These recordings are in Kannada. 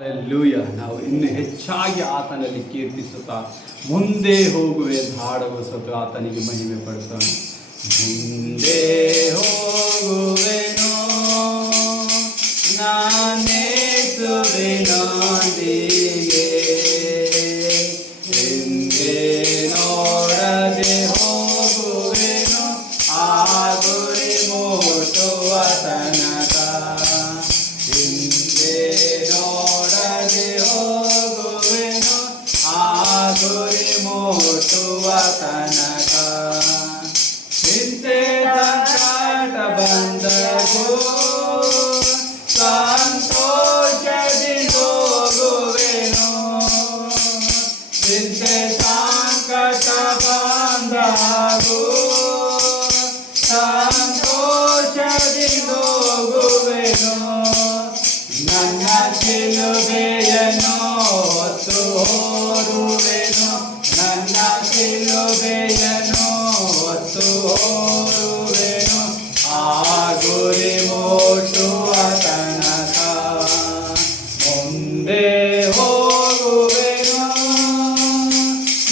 ಹಲ್ಲೆಲೂಯಾ. ನಾವು ಇನ್ನು ಹೆಚ್ಚಾಗಿ ಆತನಲ್ಲಿ ಕೀರ್ತಿಸುತ್ತಾ ಮುಂದೆ ಹೋಗುವೆ ಹಾಡುವ ಸತು ಆತನಿಗೆ ಮಹಿಮೆ ಪಡಿಸೋಣ. ಮುಂದೆ ಹೋಗುವೆನೋ ನಾನೇಸುವಿನೊಂದಿಗೆ, ಹಿಂದೆ ನೋಡದೆ ಹೋಗುವೆನೋ ಆ ಗುರಿ ಮುಟ್ಟುವ ತನಕ. ಹಿಂದೆ ನೋಡದೆ ಹೋಗುವೆನೋ ಆ ಗುರಿ ಮುಟ್ಟುವ ತನಕ. ಚಿಂತೆ ಸಂಕಟ ಬಂದಗೂ ಸಂತೋಷದಿ ಹೋಗುವೆನೋ. ಚಿಂತೆ ಸಂಕಟ ಬಂದಗೂ ಸಂತೋಷದಿ ಹೋಗುವೆನೋ. ನನ್ನ ಶಿಲುಬೆಯನ್ನು ಹೊತ್ತು ಹೋರುವೆನು, ನನ್ನ ಶಿಲುಬೆಯನ್ನು ಹೊತ್ತು ಹೋರುವೆನು ಆ ಗುರಿ ಮುಟ್ಟುವ ತನಕ. ಮುಂದೆ ಹೋಗುವೆನು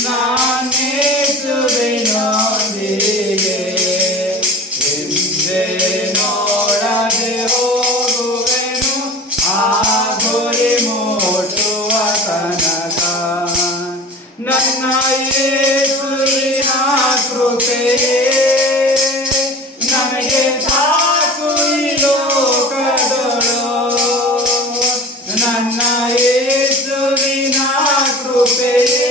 ನಾನೇಸುವಿನೊಂದಿಗೆ, ಹಿಂದೆ ನೋಡದೆ ಹೋಗುವೆನು ಆ ಗುರಿ ಮುಟ್ಟುವ ತನಕ. ನನ್ನ ಯೇಸುವಿನ ಕೃಪೆಯೇ ನನಗೆ ಸಾಕು ಈ ಲೋಕದೊಳು. ನನ್ನ ಯೇಸುವಿನ ಕೃಪೆಯೇ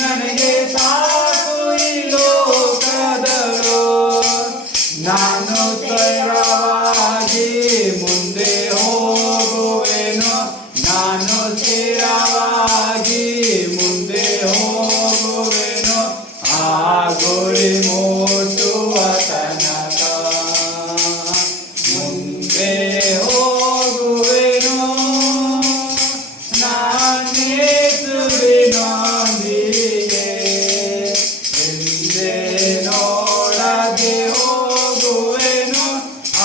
ನನಗೆ ಸಾಕು ಈ ಲೋಕದೊಳು. ನಾನು ತ್ವರವಾಗಿ ಮುಂದೆ ಹೋಗುವೆನು, ನಾನು ಸ್ಥಿರವಾಗಿ ಮುಂದೆ ಹೋಗುವೆನು ಆ ಗುರಿ ಮುಟ್ಟುವ ತನಕ. ಮುಂದೆ ಹೋಗುವೆನು ನಾನೇಸುವಿನೊಂದಿಗೆ, ಹಿಂದೆ ನೋಡದೆ ಹೋಗುವೆನು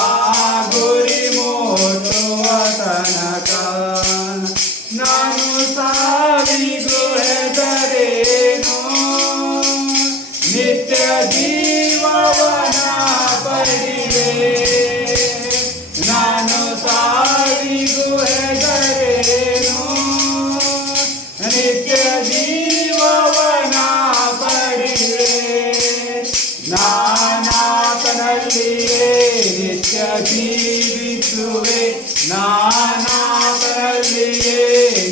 ಆ ಗುರಿ ಮುಟ್ಟುವ ತನಕ. ನಾನು ಸಾವಿಗೂ ಹೆದರೇನು, ನಿತ್ಯ ಜೀವವನ ಪಡೆಯುವೆ. ನಾನು ಸಾವಿಗೂ ಹೆದರೇನು, ನಿತ್ಯ ಜೀವವನ ಪಡೆಯುವೆ. ನಾನಾತನಲ್ಲಿಯೇ ನಿತ್ಯ ಜೀವಿಸುವೆ, ನಾನಾತನಲ್ಲಿಯೇ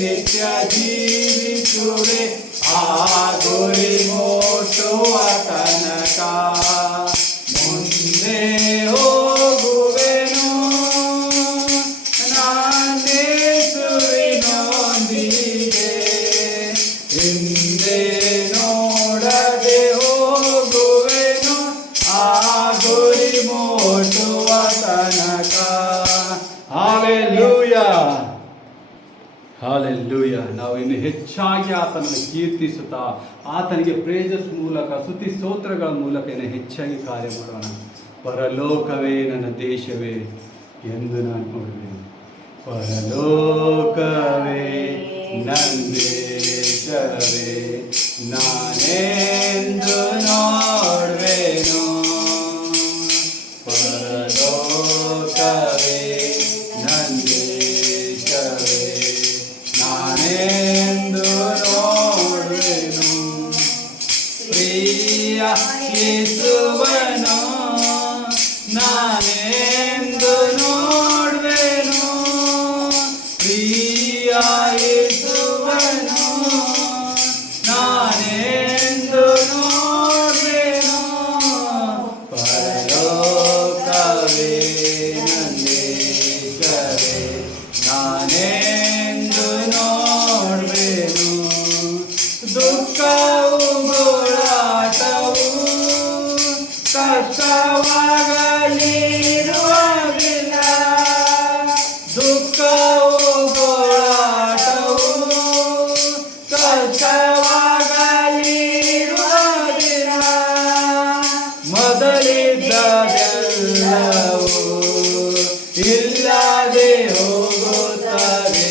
ನಿತ್ಯ ಜೀವಿಸುವೆ ಆ ಗುರಿ ಮುಟ್ಟುವ ತನಕ. ಮುಂದೆ ಹೋಗುವೆನು ನಾನೇಸುವಿನೊಂದಿಗೆ, ಹಿಂದೆ ನೋಡದೆ ಹೋಗುವೆನು ಆ ಗುರಿ ಮುಟ್ಟುವ ತನಕ. Hallelujah, hallelujah. ನಾವು ಇನ್ನು ಹೆಚ್ಚಾಗಿ ಆತನನ್ನು ಕೀರ್ತಿಸುತ್ತಾ ಆತನಿಗೆ ಪ್ರೇಜಸ್ ಮೂಲಕ ಸ್ತುತಿ ಸ್ತೋತ್ರಗಳ ಮೂಲಕ ಇನ್ನು ಹೆಚ್ಚಾಗಿ ಕಾರ್ಯ ಮಾಡೋಣ. ಪರಲೋಕವೇ ನನ್ನ ದೇಶವೇ ಎಂದು ನಾನು ನೋಡುವೆನು, ಪರಲೋಕವೇ ನನ್ನ ದೇಶವೇ ನಾನೆಂದು ನೋಡುವೆನು. ಪರಲೋಕವೇ ನನ್ನ ದೇಶವೇ ನಾನೆಂದು ನೋಡುವೆನು. ಪ್ರಿಯ ಯೇಸುವನು ನಾನೆಂದು ನೋಡುವೆನು, ಪ್ರಿಯ ಯೇಸುವನು ನಾನೆಂದು ನೋಡುವೆನು. ಪರಲೋಕವೇ ನನ್ನ ದೇಶವೇ ನಾನೆಂದು ನೋಡುವೆನು. ದುಃಖವು ಗೋಳಾಟವು ಕಷ್ಟವಾಗಲಿರುವುದಿಲ್ಲ, ದುಃಖವು ಗೋಳಾಟವು ಕಷ್ಟವಾಗಲಿರುವುದಿಲ್ಲ. ಮೊದಲಿದ್ದದೆಲ್ಲವೂ ಇಲ್ಲದೆ ಹೋಗುತ್ತದೆ,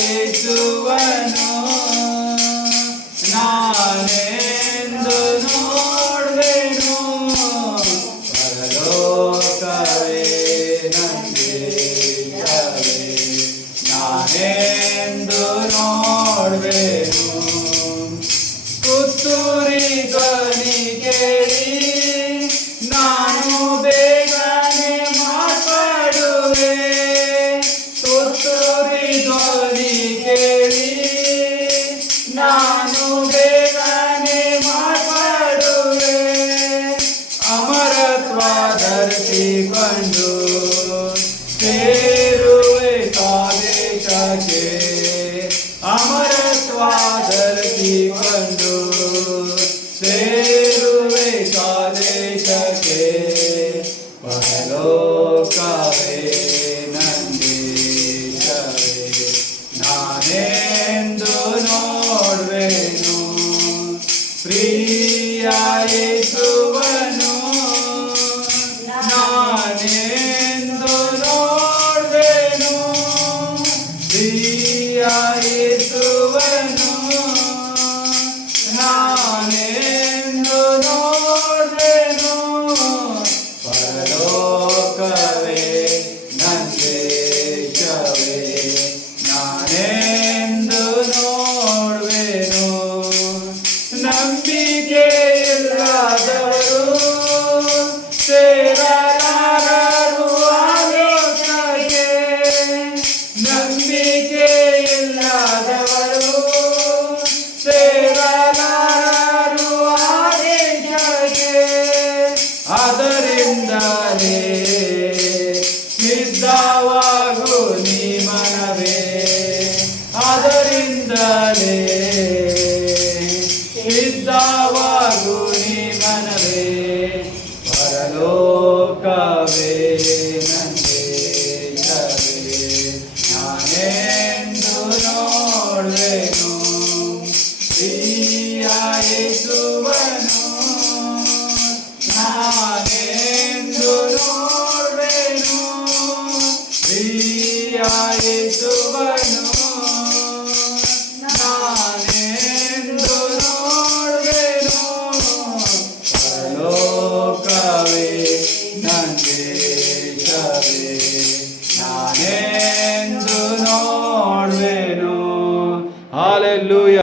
ಯೇಸುವನು ನಾನೆಂದು ನೋಡುವೆನು. ಪರಲೋಕವೇ ನಂದೇಶವೇ ನಾನೆಂದು ನೋಡುವೆನು. ತುತ್ತೂರಿ ಧ್ವನಿ ಕೇಳಿ ನಾನು ಬೇಗನೆ ಮಾರ್ಪಡುವೆ. ತುತ್ತೂರಿ ಧ್ವನಿ ಕೇಳಿ ನಾನು ಬೇಗನೆ ಮಾರ್ಪಡುವೆ. ಅಮರತ್ವ ಧರಿಸಿಕೊಂಡು ಸೇರುವೆ ಸ್ವದೇಶಕ್ಕೆ. ಅಮರತ್ವ ಧರಿಸಿಕೊಂಡು ಸೇರುವೆ ಸ್ವದೇಶಕ್ಕೆ. ಪರಲೋಕವೇ ನಂದೇಶವೇ ನಾನೆಂದು ನೋಡುವೆನು. ಪ್ರಿಯ ಯೇಸುವನು ನಾನೆಂದು ನೋಡುವೆನು. ಪ್ರಿಯ ಯೇಸುವನು ನಾನೆಂದು ನೋಡುವೆನು. ಪರಲೋಕವೇ ನಂದೇಶವೇ ನಾನೆಂದು ನೋಡುವೆನು. ನಂಬಿಕೆ ಇಲ್ಲದವರು ಸೇರಲಾರರು ಆಲೋಚನೆಗೆ. ನಂಬಿಕೆ ಇಲ್ಲದವರು ಸೇರಲಾರರು ಆದೇಶಕ್ಕೆ. ಅದರಿಂದಲೇ ಸಿದ್ಧವಾಗು ನೀ ಮನವೇ. ಅದರಿಂದಲೇ ಸಿದ್ಧವಾಗು ನೀ ಮನವೇ. ಪರಲೋಕವೇ ನಂದೇಶವೇ ನಾನೆಂದು ನೋಡುವೆನು. ಪ್ರಿಯ ಯೇಸುವನು ನಾನೆಂದು ನೋಡುವೆನು. ಪ್ರಿಯ ಯೇಸುವನು ನಾನೆಂದು ನೋಡುವೆನು. ಪರಲೋಕವೇ ನಂದೇಶವೇ